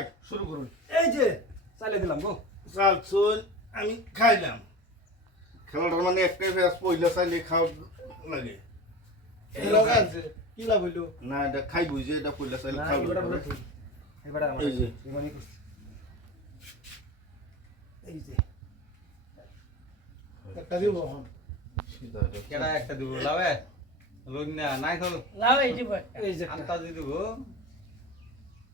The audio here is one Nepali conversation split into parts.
খাই শুরু করুন এই যে চালে দিলাম গো চাল চল আমি খাইলাম খেলাটার মানে একটাই ফেস পইলে চাইলে খাও লাগে কি লাভ হইলো না এটা খাই বুঝে এটা পইলে চাইলে খাও এই যে একটা দিব একটা দিব লাভে লাভে এই যে আটটা দিয়ে দিব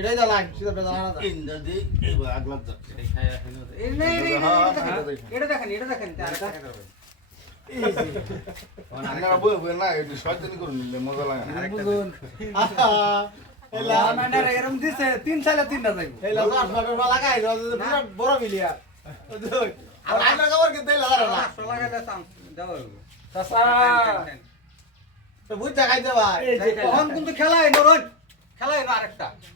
एडेला लाग सीधा दा इन्द्रदी यो आगल जा छै ए खाय हे नै नै नै एडा देखानि एडा देखानि त आ ए नबो बुइना यो स्वतन्त्र करूले मजा लागु बुझुन एला मने रेरम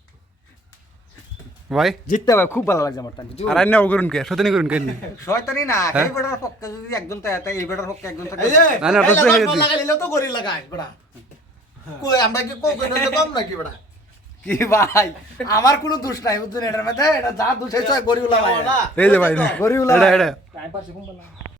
ভাই জিততে ভাই খুব ভালো লাগছে আমার আর না করুন কে শতনি করুন কে শয়তানি না এইবারের পক্ষে যদি একজন তো এটা এইবারের পক্ষে একজন থাকে না না তো লাগাই তো গরি লাগাই বড়া কই আমরা কি কই কইতে কম নাকি বড়া কি ভাই আমার কোনো দোষ নাই বুঝুন এটার মধ্যে এটা যা দোষ হইছে গরি উলা ভাই এই যে ভাই গরি টাইম পাস খুব ভালো